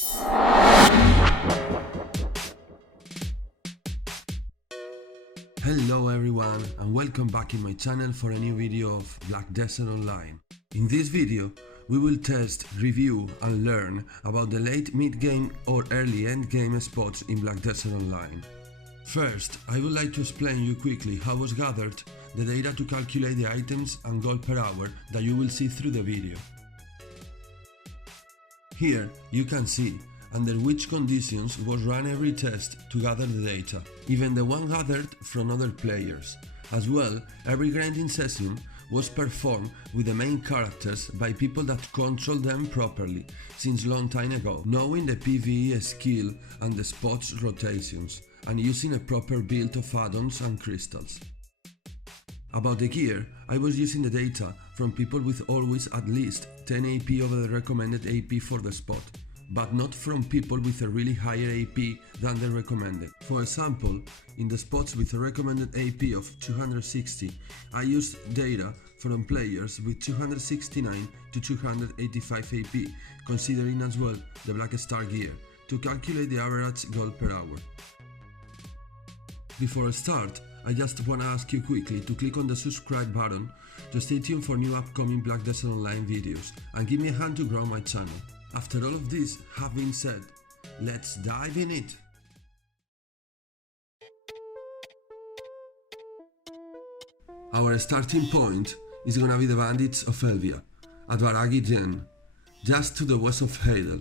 Hello everyone and welcome back in my channel for a new video of Black Desert Online. In this video we will test, review and learn about the late mid-game or early end-game spots in Black Desert Online. First, I would like to explain you quickly how was gathered the data to calculate the items and gold per hour that you will see through the video. Here you can see under which conditions was run every test to gather the data, even the one gathered from other players. As well, every grinding session was performed with the main characters by people that control them properly since long time ago, knowing the PvE skill and the spots rotations, and using a proper build of add-ons and crystals. About the gear, I was using the data from people with always at least 10 AP over the recommended AP for the spot, but not from people with a really higher AP than the recommended. For example, in the spots with a recommended AP of 260, I used data from players with 269 to 285 AP, considering as well the Black Star gear, to calculate the average gold per hour. Before I start, I just wanna ask you quickly to click on the subscribe button to stay tuned for new upcoming Black Desert Online videos and give me a hand to grow my channel. After all of this have been said, let's dive in it! Our starting point is gonna be the Bandits of Elvia, at Biragih Den, just to the west of Heidel.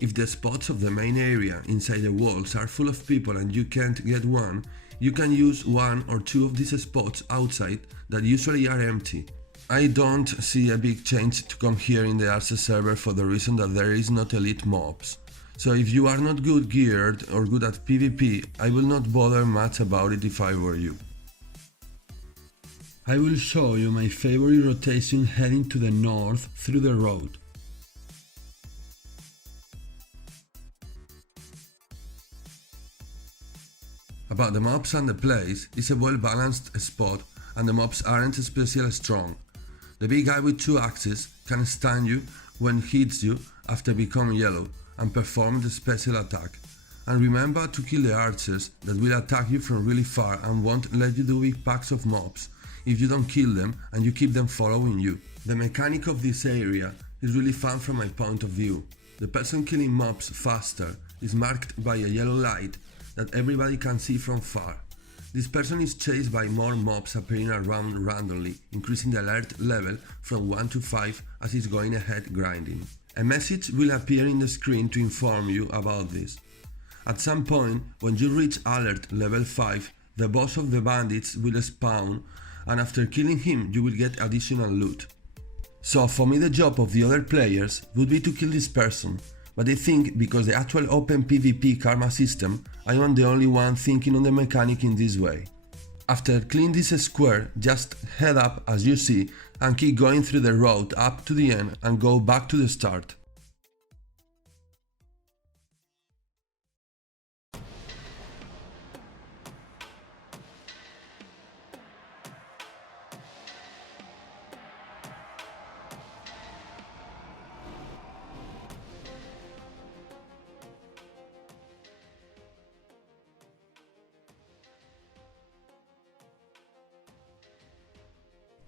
If the spots of the main area inside the walls are full of people and you can't get one, you can use one or two of these spots outside that usually are empty. I don't see a big change to come here in the ASUS server for the reason that there is not elite mobs. So if you are not good geared or good at PvP, I will not bother much about it if I were you. I will show you my favorite rotation heading to the north through the road. About the mobs and the place, it's a well-balanced spot and the mobs aren't especially strong. The big guy with two axes can stun you when he hits you after becoming yellow and perform the special attack. And remember to kill the archers that will attack you from really far and won't let you do big packs of mobs if you don't kill them and you keep them following you. The mechanic of this area is really fun from my point of view. The person killing mobs faster is marked by a yellow light that everybody can see from far. This person is chased by more mobs appearing around randomly, increasing the alert level from 1 to 5 as he's going ahead grinding. A message will appear in the screen to inform you about this. At some point, when you reach alert level 5, the boss of the bandits will spawn, and after killing him you will get additional loot. So for me the job of the other players would be to kill this person, but I think because the actual open PvP karma system, I am the only one thinking on the mechanic in this way. After cleaning this square, just head up as you see and keep going through the road up to the end and go back to the start.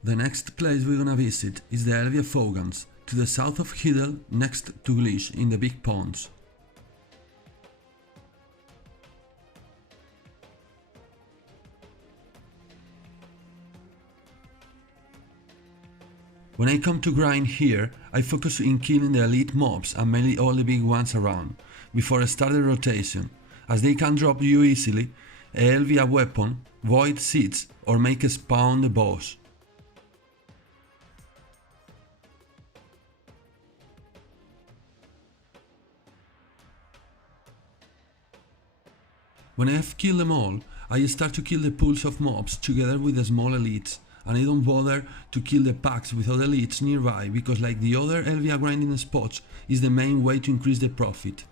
The next place we're gonna visit is the Elvia Fogans, to the south of Heidel, next to Glish in the big ponds. When I come to grind here, I focus in killing the elite mobs and mainly all the big ones around, before I start the rotation, as they can drop you easily, a Elvia weapon, void seeds or make a spawn the boss. When I have killed them all, I start to kill the pools of mobs together with the small elites, and I don't bother to kill the packs without elites nearby because like the other Elvia grinding spots is the main way to increase the profit.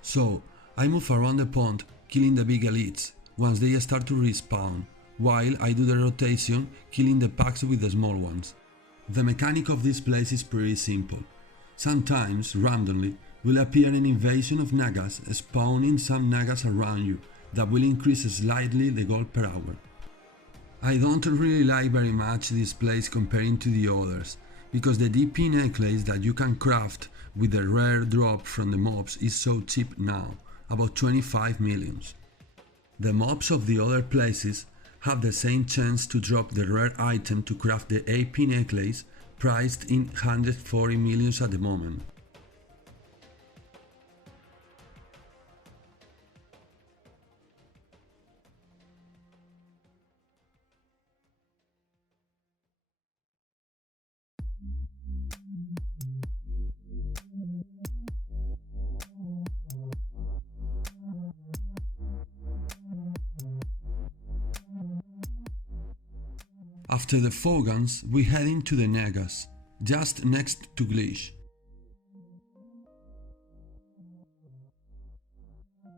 So I move around the pond killing the big elites once they start to respawn, while I do the rotation, killing the packs with the small ones. The mechanic of this place is pretty simple. Sometimes, randomly, will appear an invasion of Nagas, spawning some Nagas around you that will increase slightly the gold per hour. I don't really like very much this place comparing to the others, because the DP necklace that you can craft with the rare drop from the mobs is so cheap now, about 25 millions. The mobs of the other places have the same chance to drop the rare item to craft the AP necklace, priced in 140 millions at the moment. After the Fogans, we head into the Nagas, just next to Glish.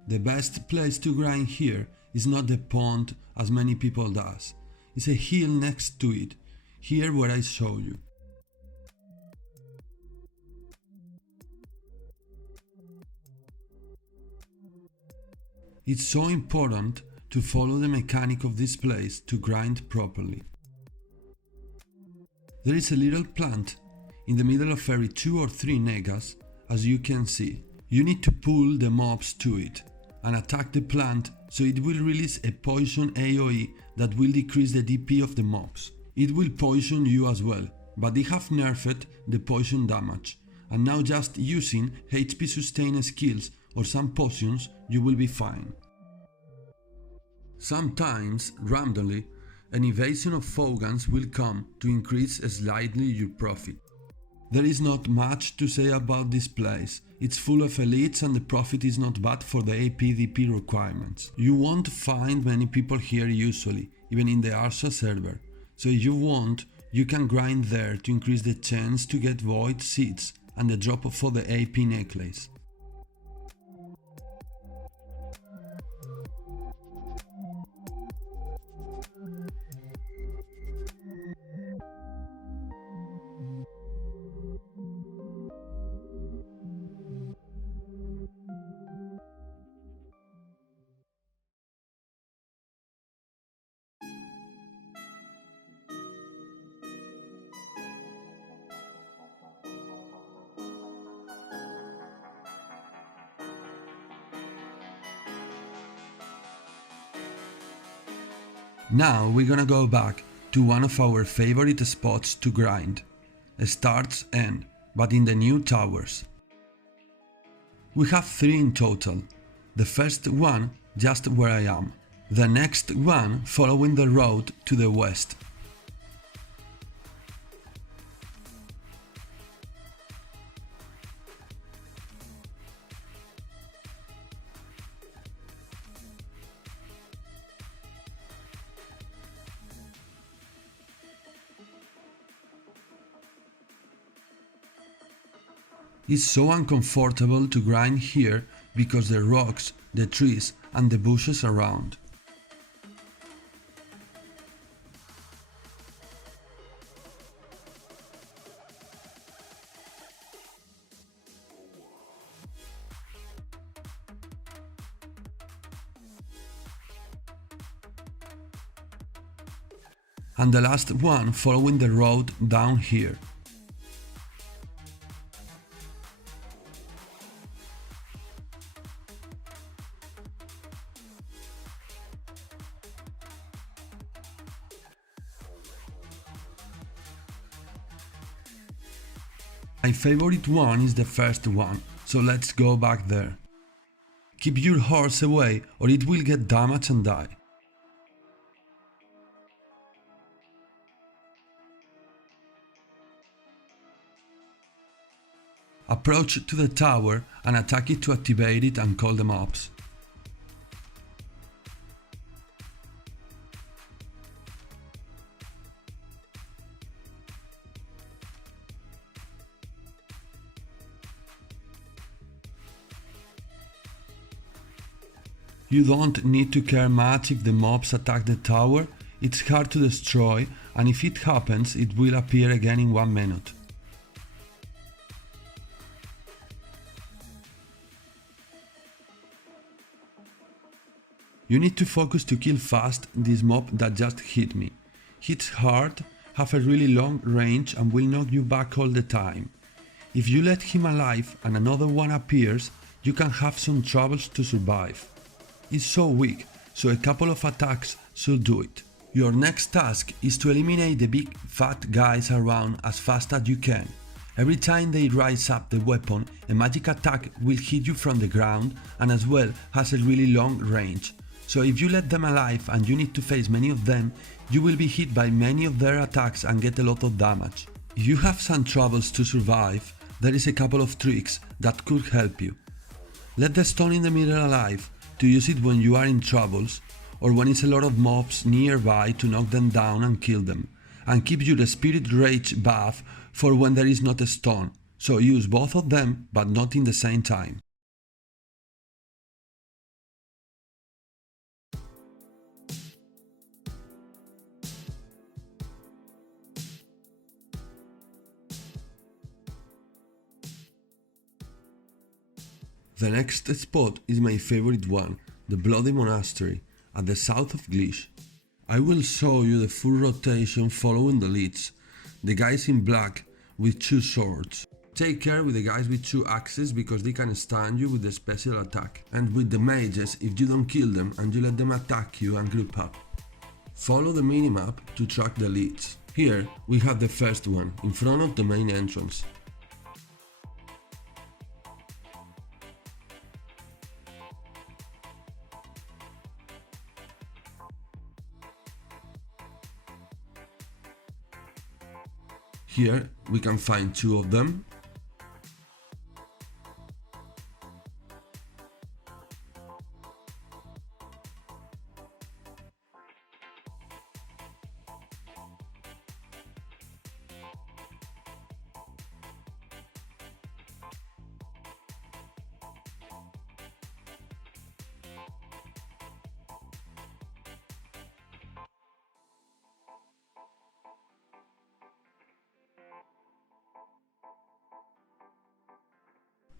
The best place to grind here is not the pond as many people does, it's a hill next to it, here where I show you. It's so important to follow the mechanic of this place to grind properly. There is a little plant in the middle of every 2 or 3 Nagas, as you can see. You need to pull the mobs to it and attack the plant so it will release a poison AoE that will decrease the DP of the mobs. It will poison you as well, but they have nerfed the poison damage, and now just using HP sustain skills or some potions you will be fine. Sometimes, randomly, an invasion of Fogans will come to increase slightly your profit. There is not much to say about this place, it's full of elites and the profit is not bad for the APDP requirements. You won't find many people here usually, even in the ASUS server, so if you want, you can grind there to increase the chance to get void seeds and the drop for the AP necklace. Now we're gonna go back to one of our favorite spots to grind. Starts End, but in the new towers. We have 3 in total. The first one just where I am. The next one following the road to the west. It's so uncomfortable to grind here because the rocks, the trees and the bushes around. And the last one following the road down here. My favorite one is the first one, so let's go back there. Keep your horse away or it will get damaged and die. Approach to the tower and attack it to activate it and call the mobs. You don't need to care much if the mobs attack the tower, It's hard to destroy, and if it happens, it will appear again in 1 minute. You need to focus to kill fast this mob that just hit me. Hits hard, have a really long range and will knock you back all the time. If you let him alive and another one appears, you can have some troubles to survive. It's so weak, so a couple of attacks should do it. Your next task is to eliminate the big fat guys around as fast as you can. Every time they rise up the weapon, a magic attack will hit you from the ground and as well has a really long range. So if you let them alive and you need to face many of them, you will be hit by many of their attacks and get a lot of damage. If you have some troubles to survive, there is a couple of tricks that could help you. Let the stone in the middle alive to use it when you are in troubles or when it's a lot of mobs nearby to knock them down and kill them, and keep your spirit rage buff for when there is not a stone, so use both of them but not in the same time. The next spot is my favorite one, the Bloody Monastery, at the south of Glish. I will show you the full rotation following the leads, the guys in black with 2 swords. Take care with the guys with 2 axes because they can stun you with the special attack, and with the mages if you don't kill them and you let them attack you and group up. Follow the minimap to track the leads. Here we have the first one, in front of the main entrance. Here we can find 2 of them.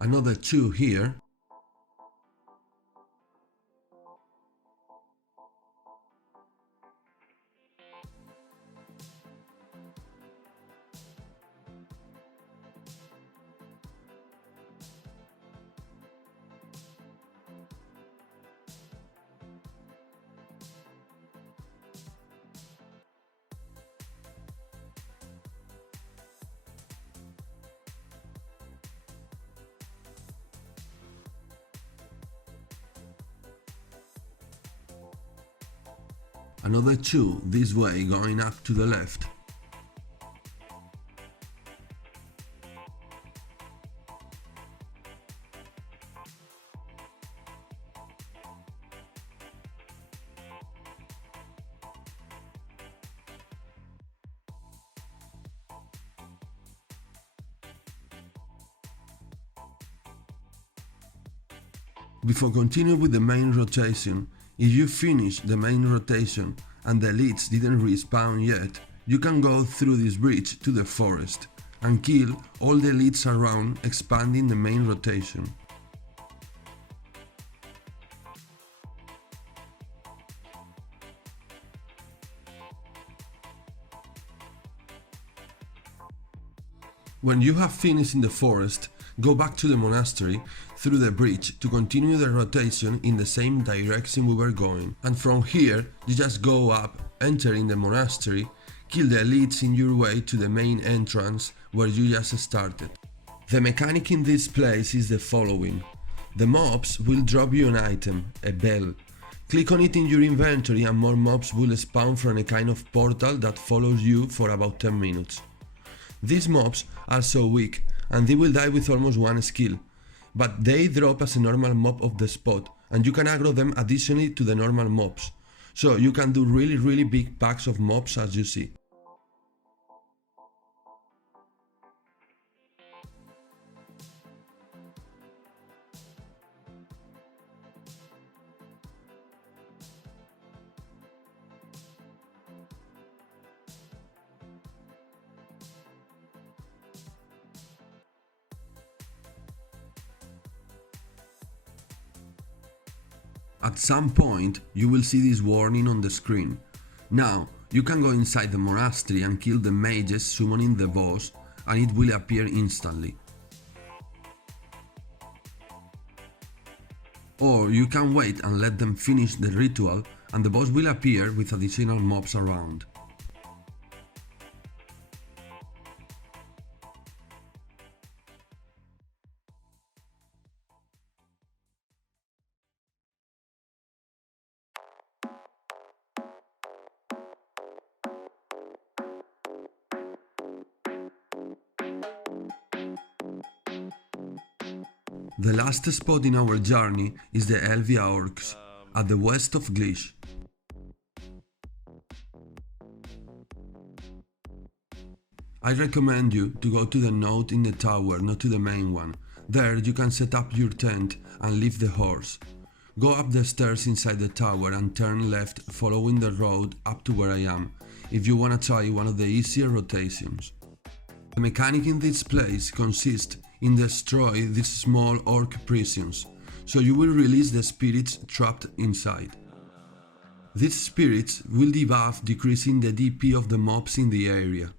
Another 2 here. Another 2 this way going up to the left. Before continuing with the main rotation, if you finish the main rotation and the elites didn't respawn yet, you can go through this bridge to the forest and kill all the elites around, expanding the main rotation. When you have finished in the forest, go back to the monastery through the bridge to continue the rotation in the same direction we were going, and from here you just go up, enter in the monastery, kill the elites in your way to the main entrance where you just started. The mechanic in this place is the following. The mobs will drop you an item, a bell. Click on it in your inventory and more mobs will spawn from a kind of portal that follows you for about 10 minutes. These mobs are so weak and they will die with almost 1 skill, but they drop as a normal mob of the spot and you can aggro them additionally to the normal mobs, so you can do really big packs of mobs as you see. At some point you will see this warning on the screen. Now you can go inside the monastery and kill the mages summoning the boss, and it will appear instantly. Or you can wait and let them finish the ritual, and the boss will appear with additional mobs around. The last spot in our journey is the Helvia Orcs, at the west of Glish. I recommend you to go to the node in the tower, not to the main one. There you can set up your tent and leave the horse. Go up the stairs inside the tower and turn left following the road up to where I am, if you wanna try one of the easier rotations. The mechanic in this place consists in destroy these small orc prisons, so you will release the spirits trapped inside. These spirits will debuff, decreasing the DP of the mobs in the area.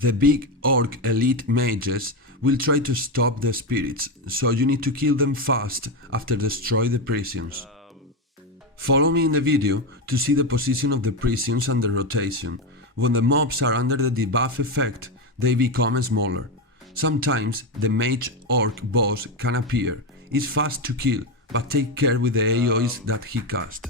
The big orc elite mages will try to stop the spirits, so you need to kill them fast after destroy the prisons. Follow me in the video to see the position of the prisons and the rotation. When the mobs are under the debuff effect, they become smaller. Sometimes the mage orc boss can appear. It's fast to kill, but take care with the AOEs that he cast.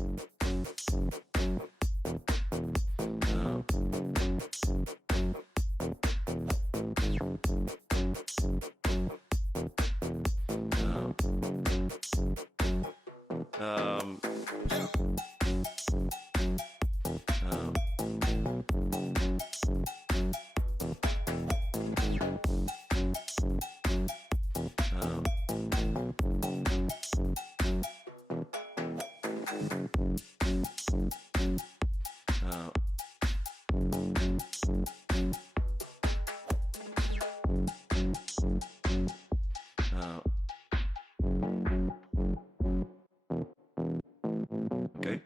Okay.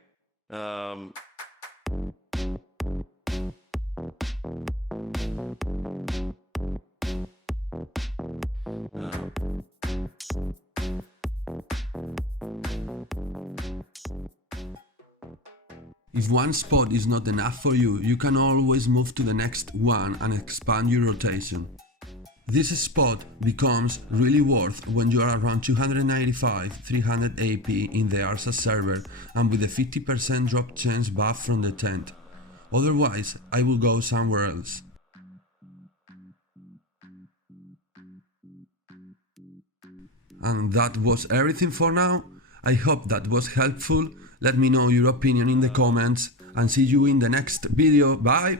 If one spot is not enough for you, you can always move to the next one and expand your rotation. This spot becomes really worth when you are around 295-300 AP in the ASUS server and with a 50% drop chance buff from the tent. Otherwise, I will go somewhere else. And that was everything for now. I hope that was helpful. Let me know your opinion in the comments and see you in the next video. Bye!